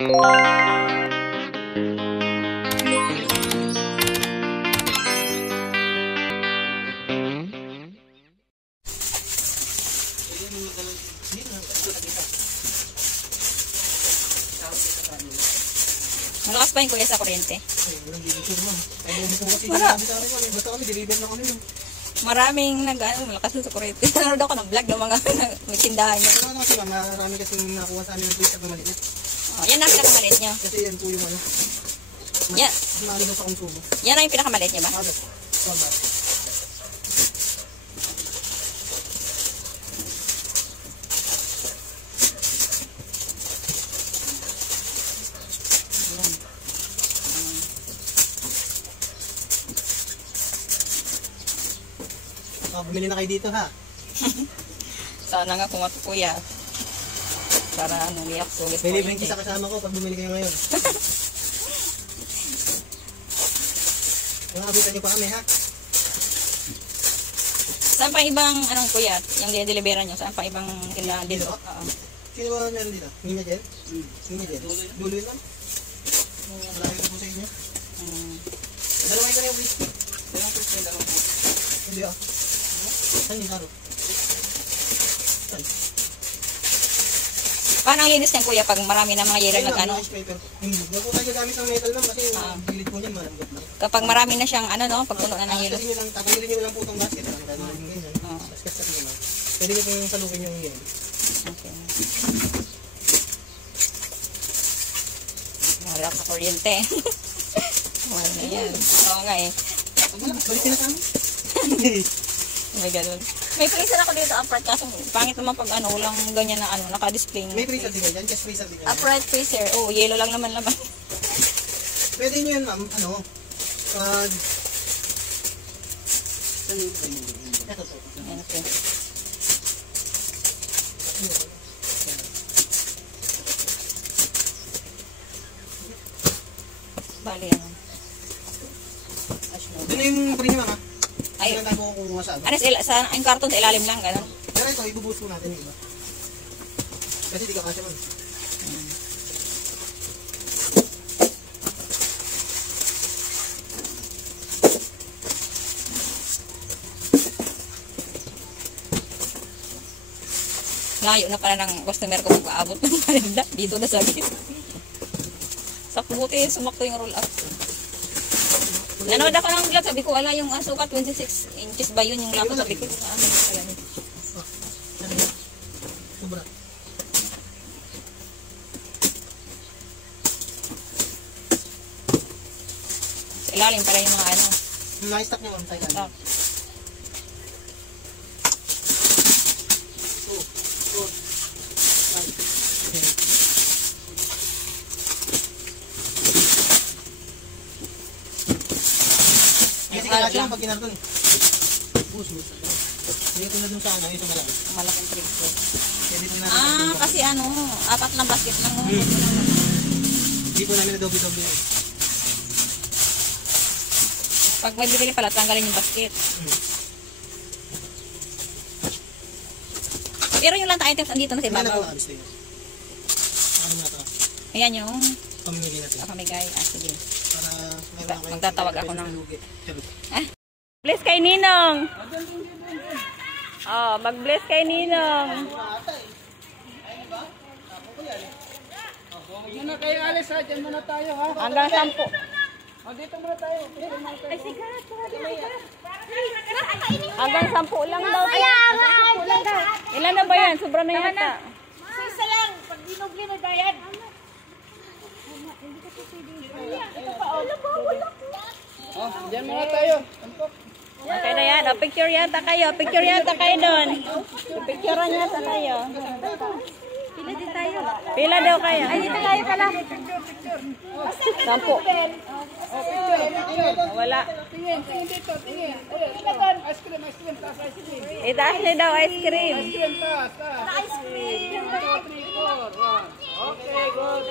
Malakas pa yung kuya sa kuryente. Maraming malakas sa kuryente. Nanonood ako ng vlog ng mga may tindahan niya. Marami kasi nakuha sa amin ng tweet at maliit. Oh, yan ang pinakamaliit niyo. Kasi yan po yung ano. Yan. Maliit sa konsumo. Yan ang yung pinakamaliit niya ba? Bumili na kayo dito ha. Sana nga kung ako kuya. Para ano, liyak sulit. May libreng kisa kasama ko pag bumili kayo ngayon. Abutan nyo pa kami ha. Saan pa ibang anong kuya? Yung dinideliveran nyo? Saan pa ibang tindahan dito? Sino ba meron dito? Nina Jen? Nina Jen? Dulo yun lang? Marami ko po sa inyo. Dalawin ka na yung whisky. Dalawang whisky, dalawang po. Hindi ah. Saan yung laro? Saan? Paano ang linis niyan kuya pag marami na mga yero nag-ano? Hindi. Huwag po tayo gagamit ng metal lang kasi yung gilid po niyan malambot lang. Kapag marami na siyang ano no, pag puno na ng yero. Tatanggalin nyo lang po itong basket. Tatanggalin nyo ganyan. Kaskas nyo lang. Pwede nyo pong salukin yung yero. Okay. Malak sa kuryente. Wala na yan. Oo nga eh. Balik na kami. May ganun. May freezer ako dito, upright, kaso pangit naman pag ano, walang ganyan na ano, naka-display. May freezer din yan, just freezer din yan. Upright freezer, oh, yellow lang naman laman. Pwede nyo yun ma'am, ano, ito to. Okay. Bali yan. Doon yung pre nyo ma'am ha. Ay, ano sa yung karton sa ilalim lang, gano'n? Pero ito, ibubuhos po natin yung iba. Kasi di ka kasya man. Layo na pala ng customer ko mag-aabot ng parinda. Dito na sa git. Sa puti, sumakto yung roll up. Nanood ako ng vlog, sabi ko, ala yung sukat 26 inches ba yun yung lapot, sabi ko. Sobra. Sa ilalim pala yung mga ano. Na-stock nyo ma'am sa ilalim. Kasi lang pag kinarton. Bus. Hindi ko na dun sa ano, ito malaki. Malaking trip ko. Ah, kasi ano, 4 lang basket lang. Hindi po namin na doble-doble. Pag may bibili pala, tanggalin yung basket. Pero yung lang items andito na sa ibabaw. Ano na ito? Ayan yung pamimili natin. Pamigay. Sige. Para magtatawag ako ng bless kay Ninong. Oh, mag-bless kay Ninong. Diyan na kayo alis ha, diyan muna tayo ha. Hanggang 10. Dito muna tayo. Ay, sige. Hanggang 10 lang daw. Ilan na ba yan? Sobra na yata. Isa lang. Pag dinobli na bayad. Ito pa, oh. Diyan muna tayo. Okay na yan. Picture yata kayo. Picture yata kayo doon. Picturean yata kayo. pila din tayo. Pila daw kayo. Ay, dito tayo pala. 10. Wala. Tingin dito, tingin. Ice cream, taas ice cream. Itaas niyo daw ice cream. Ice cream, taas. Ice cream. 1, 2, 3, 4, 1. Okay, good.